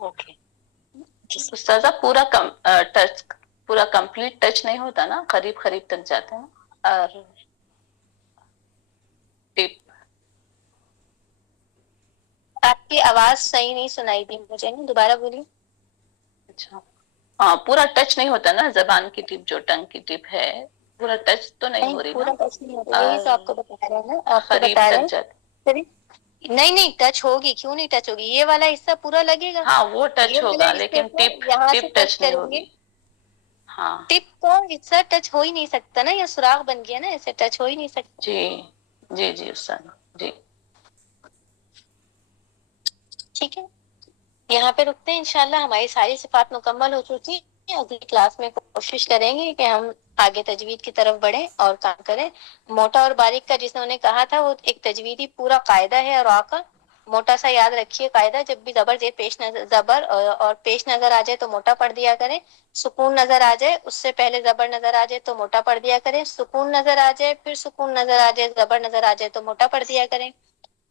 اوکے استاذہ پورا کمپلیٹ ٹچ نہیں ہوتا نا, قریب قریب تک جاتے ہیں. اور ٹپ آپ کی آواز صحیح نہیں سنائی دی مجھے, نا دوبارہ بولیے. اچھا ہاں, پورا ٹچ نہیں ہوتا نا زبان کی ٹپ, جو ٹنگ کی ٹپ ہے پورا ٹچ تو نہیں ہو رہی نا, پورا ٹچ نہیں ہوتا, یہی اور تو آپ کو بتا رہے ہیں نا, آپ کو قریب بتا رہے تک جاتے. ہیں. نہیں ٹچ ہوگی, کیوں نہیں ٹچ ہوگی, یہ والا حصہ پورا لگے گا. ہاں وہ ٹچ یہ ہوگا, والے حصے لیکن کو یہاں سے ٹپ ٹچ نہیں کریں گے, ہوگی. ہاں ٹپ کو حصہ ٹچ ہو ہی نہیں سکتا نا, یہ سوراخ بن گیا نا, ایسے ٹچ ہو ہی نہیں سکتا. جی جی جی استاد جی. ٹھیک ہے, یہاں پہ رکتے ہیں انشاءاللہ. ہماری ساری صفات مکمل ہو چکی ہیں. اگلی کلاس میں کوشش کریں گے کہ ہم آگے تجوید کی طرف بڑھیں اور کام کریں. موٹا اور باریک کا جس نے کہا تھا, وہ ایک تجویدی پورا قاعدہ ہے را کا. موٹا سا یاد رکھیے قاعدہ, جب بھی زبر پیش نظر زبر اور پیش نظر آ جائے تو موٹا پڑھ دیا کریں. سکون نظر آ جائے اس سے پہلے زبر نظر آ جائے تو موٹا پڑھ دیا کریں. سکون نظر آ جائے پھر سکون نظر آ جائے زبر نظر آ جائے تو موٹا پڑھ دیا کریں.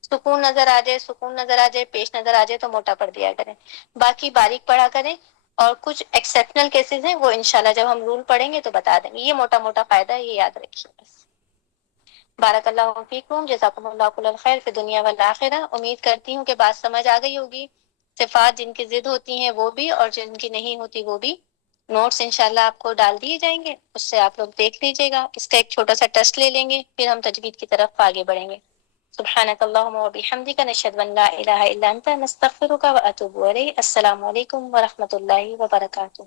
سکون نظر آ جائے, سکون نظر آ جائے, پیش نظر آ جائے تو موٹا پڑھ دیا کریں. باقی باریک پڑھا کریں. اور کچھ ایکسیپشنل کیسز ہیں, وہ انشاءاللہ جب ہم رول پڑھیں گے تو بتا دیں گے. یہ موٹا موٹا فائدہ ہے, یہ یاد رکھیے بس. بارک اللہ فیکم, جزاکم اللہ کل الخیر فی دنیا والآخرہ. امید کرتی ہوں کہ بات سمجھ آ گئی ہوگی. صفات جن کی ضد ہوتی ہیں وہ بھی, اور جن کی نہیں ہوتی وہ بھی. نوٹس انشاءاللہ آپ کو ڈال دیے جائیں گے, اس سے آپ لوگ دیکھ لیجیے گا. اس کا ایک چھوٹا سا ٹیسٹ لے لیں گے, پھر ہم تجوید کی طرف آگے بڑھیں گے. سبحانک اللہم و بحمدک, نشہد ان لا الہ الا انت, نستغفرک و اتوب الیک. السلام علیکم و رحمۃ اللہ وبرکاتہ.